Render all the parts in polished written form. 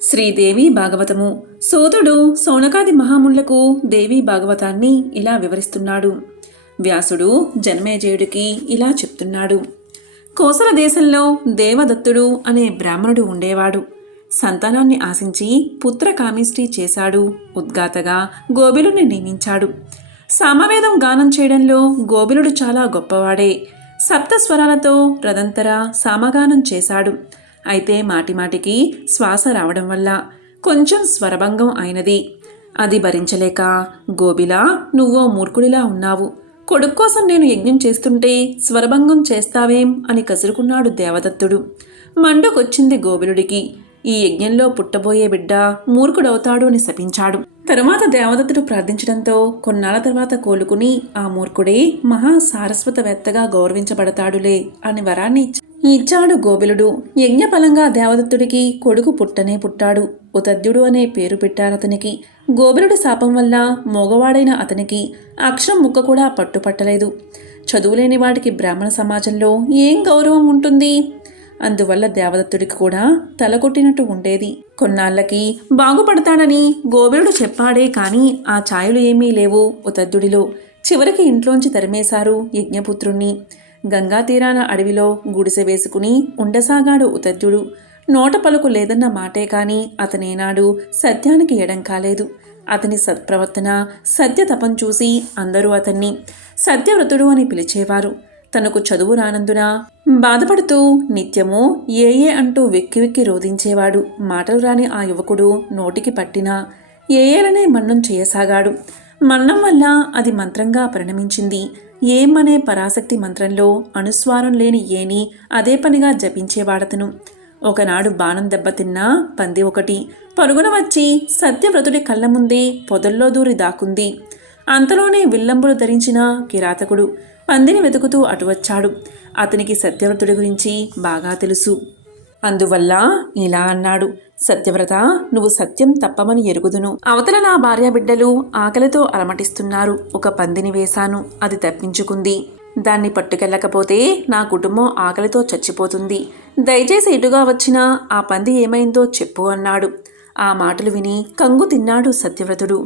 శ్రీదేవి భాగవతము. సోతుడు సౌనకాది మహాముళ్లకు దేవి భాగవతాన్ని ఇలా వివరిస్తున్నాడు. వ్యాసుడు జనమేజయుడికి ఇలా చెప్తున్నాడు. కోసల దేశంలో దేవదత్తుడు అనే బ్రాహ్మణుడు ఉండేవాడు. సంతానాన్ని ఆశించి పుత్రకామిష్టి చేశాడు. ఉద్గాతగా గోబిలుని నియమించాడు. సామవేదం గానం చేయడంలో గోబిలుడు చాలా గొప్పవాడే. సప్తస్వరాలతో రదంతర సామగానం చేశాడు. అయితే మాటిమాటికి శ్వాస రావడం వల్ల కొంచెం స్వరభంగం అయినది. అది భరించలేక, గోబిలా, నువ్వో మూర్ఖుడిలా ఉన్నావు, కొడుకు కోసం నేను యజ్ఞం చేస్తుంటే స్వరభంగం చేస్తావేం అని కసురుకున్నాడు దేవదత్తుడు. మండుకొచ్చింది గోబిలుడికి. ఈ యజ్ఞంలో పుట్టబోయే బిడ్డ మూర్ఖుడవుతాడు అని శపించాడు. తరువాత దేవదత్తుడు ప్రార్థించడంతో కొన్నాళ్ల తర్వాత కోలుకుని ఆ మూర్ఖుడే మహా సారస్వతవేత్తగా గౌరవించబడతాడులే అని వరాన్ని ఇచ్చాడు గోబిలుడు. యజ్ఞఫలంగా దేవదత్తుడికి కొడుకు పుట్టనే పుట్టాడు. ఉతద్యుడు అనే పేరు పెట్టారతనికి. గోబిలుడి శాపం వల్ల మోగవాడైన అతనికి అక్షరం ముక్క కూడా పట్టుపట్టలేదు. చదువులేని వాడికి బ్రాహ్మణ సమాజంలో ఏం గౌరవం ఉంటుంది? అందువల్ల దేవదత్తుడికి కూడా తలకొట్టినట్టు ఉండేది. కొన్నాళ్లకి బాగుపడతాడని గోబిలుడు చెప్పాడే కాని ఆ ఛాయలు ఏమీ లేవు ఉతద్యుడిలో. చివరికి ఇంట్లోంచి తరిమేశారు యజ్ఞపుత్రుణ్ణి. గంగా తీరాన అడవిలో గుడిసె వేసుకుని ఉండసాగాడు ఉతద్యుడు. నోట పలుకు లేదన్న మాటే కాని అతనేనాడు సత్యానికి ఎడం కాలేదు. అతని సత్ప్రవర్తన, సత్య తపం చూసి అందరూ అతన్ని సత్యవ్రతుడు అని పిలిచేవారు. తనకు చదువు రానందున బాధపడుతూ నిత్యము ఏ అంటూ వెక్కి వెక్కి రోధించేవాడు. మాటలు రాని ఆ యువకుడు నోటికి పట్టినా ఏలనే మన్నం చేయసాగాడు. మన్నం వల్ల అది మంత్రంగా పరిణమించింది. ఏం అనే పరాశక్తి మంత్రంలో అనుస్వారం లేని ఏని అదే పనిగా జపించేవాడతను. ఒకనాడు బాణం దెబ్బతిన్నా పంది ఒకటి పరుగున వచ్చి సత్యవ్రతుడి కళ్ళ ముందే పొదల్లో దూరి దాక్కుంది. అంతలోనే విల్లంబులు ధరించిన కిరాతకుడు పందిని వెతుకుతూ అటు వచ్చాడు. అతనికి సత్యవ్రతుడి గురించి బాగా తెలుసు. అందువల్ల ఇలా అన్నాడు. సత్యవ్రత, నువ్వు సత్యం తప్పమని ఎరుగుదును. అవతల నా భార్య బిడ్డలు ఆకలితో అలమటిస్తున్నారు. ఒక పందిని వేశాను, అది తప్పించుకుంది. దాన్ని పట్టుకెళ్ళకపోతే నా కుటుంబం ఆకలితో చచ్చిపోతుంది. దయచేసి ఇటుగా వచ్చిన ఆ పంది ఏమైందో చెప్పు అన్నాడు. ఆ మాటలు విని కంగు తిన్నాడు సత్యవ్రతుడు.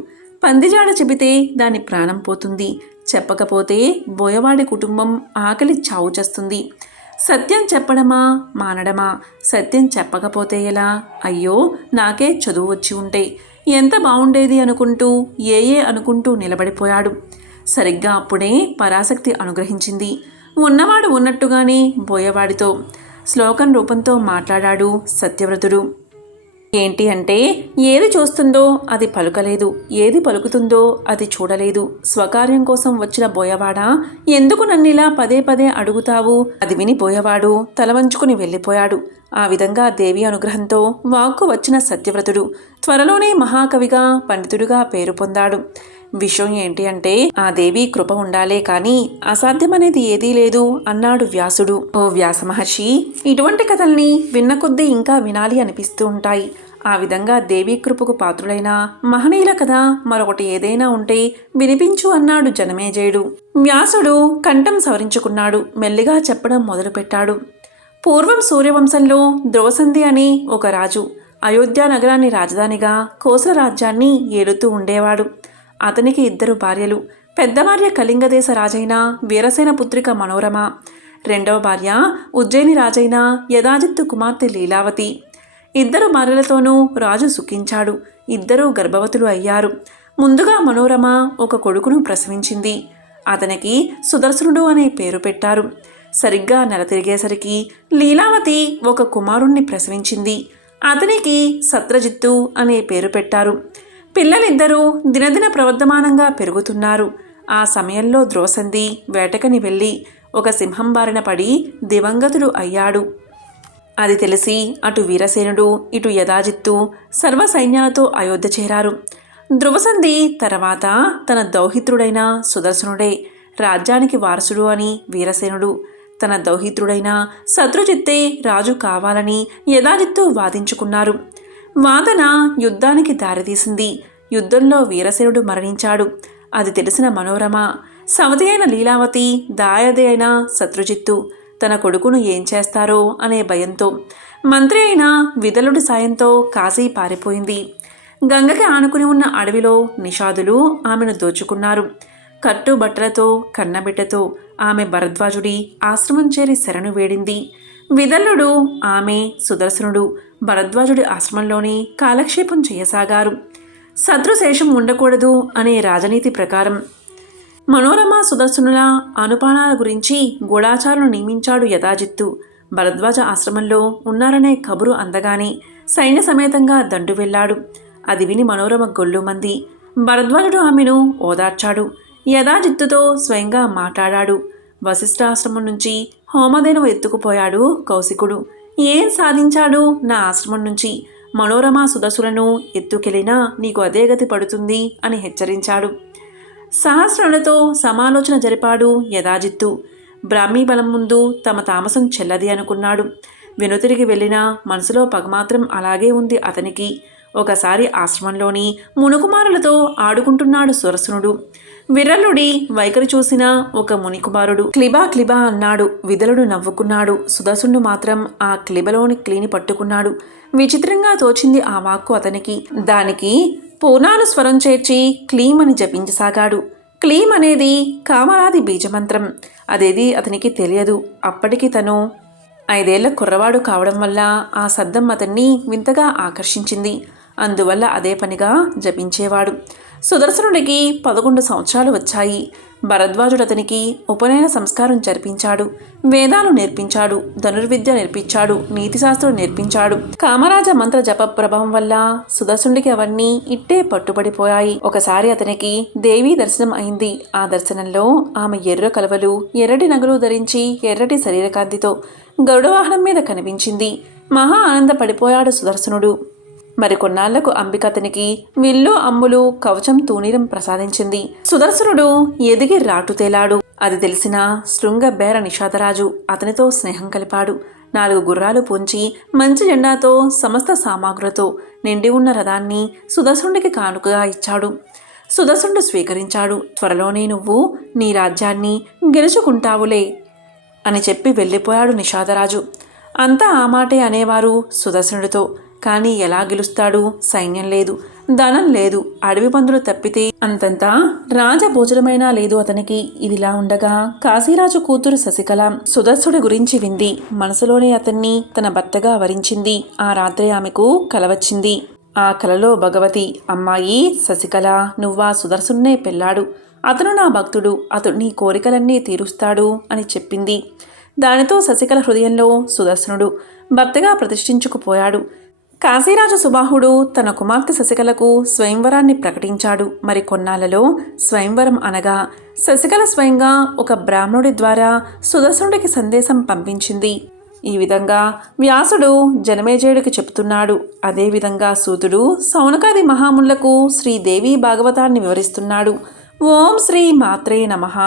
పందిజాడ చెబితే దాని ప్రాణం పోతుంది, చెప్పకపోతే బోయవాడి కుటుంబం ఆకలి చావు చేస్తుంది. సత్యం చెప్పడమా మానడమా? సత్యం చెప్పకపోతే ఎలా? అయ్యో, నాకే చదువు వచ్చి ఉంటే ఎంత బాగుండేది అనుకుంటూ అనుకుంటూ నిలబడిపోయాడు. సరిగ్గా అప్పుడే పరాశక్తి అనుగ్రహించింది. ఉన్నవాడు ఉన్నట్టుగానే బోయవాడితో శ్లోకం రూపంతో మాట్లాడాడు సత్యవ్రతుడు. ఏంటి అంటే, ఏది చూస్తుందో అది పలుకలేదు, ఏది పలుకుతుందో అది చూడలేదు. స్వకార్యం కోసం వచ్చిన బోయవాడా, ఎందుకు నన్నిలా పదే పదే అడుగుతావు? అది విని బోయవాడు తలవంచుకుని వెళ్ళిపోయాడు. ఆ విధంగా దేవి అనుగ్రహంతో వాక్కు వచ్చిన సత్యవ్రతుడు త్వరలోనే మహాకవిగా, పండితుడిగా పేరు పొందాడు. విషయం ఏంటి అంటే, ఆ దేవి కృప ఉండాలే కాని అసాధ్యమనేది ఏదీ లేదు అన్నాడు వ్యాసుడు. ఓ వ్యాస మహర్షి, ఇటువంటి కథల్ని విన్న కొద్దీ ఇంకా వినాలి అనిపిస్తూ ఉంటాయి. ఆ విధంగా దేవీ కృపకు పాత్రులైన మహనీయుల కథ మరొకటి ఏదైనా ఉంటే వినిపించు అన్నాడు జనమేజయుడు. వ్యాసుడు కంఠం సవరించుకున్నాడు. మెల్లిగా చెప్పడం మొదలుపెట్టాడు. పూర్వం సూర్యవంశంలో ధ్రువసంధి అని ఒక రాజు అయోధ్య నగరాన్ని రాజధానిగా కోసల రాజ్యాన్ని ఏలుతూ ఉండేవాడు. అతనికి 2 భార్యలు. పెద్ద భార్య కళింగదేశ రాజైన వీరసేన పుత్రిక మనోరమ, రెండవ భార్య ఉజ్జయిని రాజైన యదాజిత్తు కుమార్తె లీలావతి. 2 భార్యలతోనూ రాజు సుఖించాడు. 2 గర్భవతులు అయ్యారు. ముందుగా మనోరమ ఒక కొడుకును ప్రసవించింది. అతనికి సుదర్శనుడు అనే పేరు పెట్టారు. సరిగ్గా నెల తిరిగేసరికి లీలావతి ఒక కుమారుణ్ణి ప్రసవించింది. అతనికి సత్రజిత్తు అనే పేరు పెట్టారు. పిల్లలిద్దరూ దినదిన ప్రవర్ధమానంగా పెరుగుతున్నారు. ఆ సమయంలో ధ్రువసంధి వేటకని వెళ్ళి ఒక సింహం బారిన పడి దివంగతుడు అయ్యాడు. అది తెలిసి అటు వీరసేనుడు, ఇటు యదాజిత్తు సర్వ సైన్యాలతో అయోధ్య చేరారు. ధ్రువసంధి తర్వాత తన దౌహిత్రుడైన సుదర్శనుడే రాజ్యానికి వారసుడు అని వీరసేనుడు, తన దౌహిత్రుడైన శత్రుజిత్తే రాజు కావాలని యదాజిత్తు వాదించుకున్నారు. వాదన యుద్ధానికి దారితీసింది. యుద్ధంలో వీరసేనుడు మరణించాడు. అది తెలిసిన మనోరమ, సవతి అయిన లీలావతి, దాయాది అయిన శత్రుజిత్తు తన కొడుకును ఏం చేస్తారో అనే భయంతో మంత్రి అయిన విదలుడి సాయంతో కాశీ పారిపోయింది. గంగకి ఆనుకుని ఉన్న అడవిలో నిషాదులు ఆమెను దోచుకున్నారు. కట్టుబట్టలతో కన్నబిడ్డతో ఆమె భరద్వాజుడి ఆశ్రమం చేరి శరణు వేడింది. విదల్లుడు, ఆమె, సుదర్శనుడు భరద్వాజుడి ఆశ్రమంలోనే కాలక్షేపం చేయసాగారు. శత్రుశేషం ఉండకూడదు అనే రాజనీతి ప్రకారం మనోరమ సుదర్శనుల అనుపానాల గురించి గూఢాచారులు నియమించాడు యదాజిత్తు. భరద్వాజ ఆశ్రమంలో ఉన్నారనే కబురు అందగానే సైన్య సమేతంగా దండు వెళ్ళాడు. అది విని మనోరమ గొల్లుమంది. భరద్వాజుడు ఆమెను ఓదార్చాడు. యదాజిత్తుతో స్వయంగా మాట్లాడాడు. వశిష్ఠాశ్రమం నుంచి హోమధేనువు ఎత్తుకుపోయాడు కౌశికుడు. ఏం సాధించాడు నా ఆశ్రమం నుంచి? మనోరమ సుదర్శులను ఎత్తుకెళ్ళినా నీకు అదే గతి పడుతుంది అని హెచ్చరించాడు. సహస్రులతో సమాలోచన జరిపాడు యదాజిత్తు. బ్రాహ్మీ బలం ముందు తమ తామసం చెల్లది అనుకున్నాడు. వెనుతిరిగి వెళ్ళినా మనసులో పగమాత్రం అలాగే ఉంది అతనికి. ఒకసారి ఆశ్రమంలోని మునుకుమారులతో ఆడుకుంటున్నాడు సురసునుడు. విరలుడి వైఖరి చూసిన ఒక మునికుమారుడు క్లిబా క్లిబా అన్నాడు. విదలుడు నవ్వుకున్నాడు. సుదర్శనుడు మాత్రం ఆ క్లిబలోని క్లీని పట్టుకున్నాడు. విచిత్రంగా తోచింది ఆ వాక్కు అతనికి. దానికి పూర్ణాను స్వరం చేర్చి క్లీం అని జపించసాగాడు. క్లీం అనేది కామరాది బీజమంత్రం. అదేది అతనికి తెలియదు. అప్పటికి తను 5 ఏళ్ల కుర్రవాడు కావడం వల్ల ఆ శబ్దం అతన్ని వింతగా ఆకర్షించింది. అందువల్ల అదే పనిగా జపించేవాడు. సుదర్శనుడికి 11 సంవత్సరాలు వచ్చాయి. భరద్వాజుడు అతనికి ఉపనయన సంస్కారం జరిపించాడు. వేదాలు నేర్పించాడు. ధనుర్విద్య నేర్పించాడు. నీతిశాస్త్రం నేర్పించాడు. కామరాజ మంత్ర జప ప్రభావం వల్ల సుదర్శనుడికి అవన్నీ ఇట్టే పట్టుబడిపోయాయి. ఒకసారి అతనికి దేవీ దర్శనం అయింది. ఆ దర్శనంలో ఆమె ఎర్ర కలవలు, ఎర్రటి నగలు ధరించి ఎర్రటి శరీరకాంతితో గరుడ వాహనం మీద కనిపించింది. మహా ఆనందపడిపోయాడు సుదర్శనుడు. మరికొన్నాళ్లకు అంబిక అతనికి విల్లు, అమ్ములు, కవచం, తూనీరం ప్రసాదించింది. సుదర్శనుడు ఎదిగి రాటుతేలాడు. అది తెలిసిన శృంగ బేర నిషాదరాజు అతనితో స్నేహం కలిపాడు. 4 గుర్రాలు పూంచి మంచి జెండాతో సమస్త సామాగ్రులతో నిండి ఉన్న రథాన్ని సుదర్శనుడికి కానుకగా ఇచ్చాడు. సుదర్శనుడు స్వీకరించాడు. త్వరలోనే నువ్వు నీ రాజ్యాన్ని గెలుచుకుంటావులే అని చెప్పి వెళ్ళిపోయాడు నిషాదరాజు. అంతా ఆ మాటే అనేవారు సుదర్శనుడితో. కానీ ఎలా గెలుస్తాడు? సైన్యం లేదు, ధనం లేదు, అడవి పందులు తప్పితే అంతంతా రాజభోజనమైనా లేదు అతనికి. ఇదిలా ఉండగా కాశీరాజు కూతురు శశికళ సుదర్శుడి గురించి వింది. మనసులోనే అతన్ని తన భర్తగా వరించింది. ఆ రాత్రి ఆమెకు కల వచ్చింది. ఆ కలలో భగవతి, అమ్మాయి శశికళ, నువ్వా సుదర్శున్నే పెళ్ళాడు. అతను నా భక్తుడు, అతడు నీ కోరికలన్నీ తీరుస్తాడు అని చెప్పింది. దానితో శశికళ హృదయంలో సుదర్శనుడు భర్తగా ప్రతిష్ఠించుకుపోయాడు. కాశీరాజు సుబాహుడు తన కుమార్తె శశికళకు స్వయంవరాన్ని ప్రకటించాడు. మరి కొన్నాళ్లలో స్వయంవరం అనగా శశికళ స్వయంగా ఒక బ్రాహ్మణుడి ద్వారా సుదర్శనుడికి సందేశం పంపించింది. ఈ విధంగా వ్యాసుడు జనమేజయుడికి చెప్తున్నాడు. అదేవిధంగా సూతుడు సౌనకాది మహామునులకు శ్రీదేవి భాగవతాన్ని వివరిస్తున్నాడు. ఓం శ్రీ మాత్రే నమః.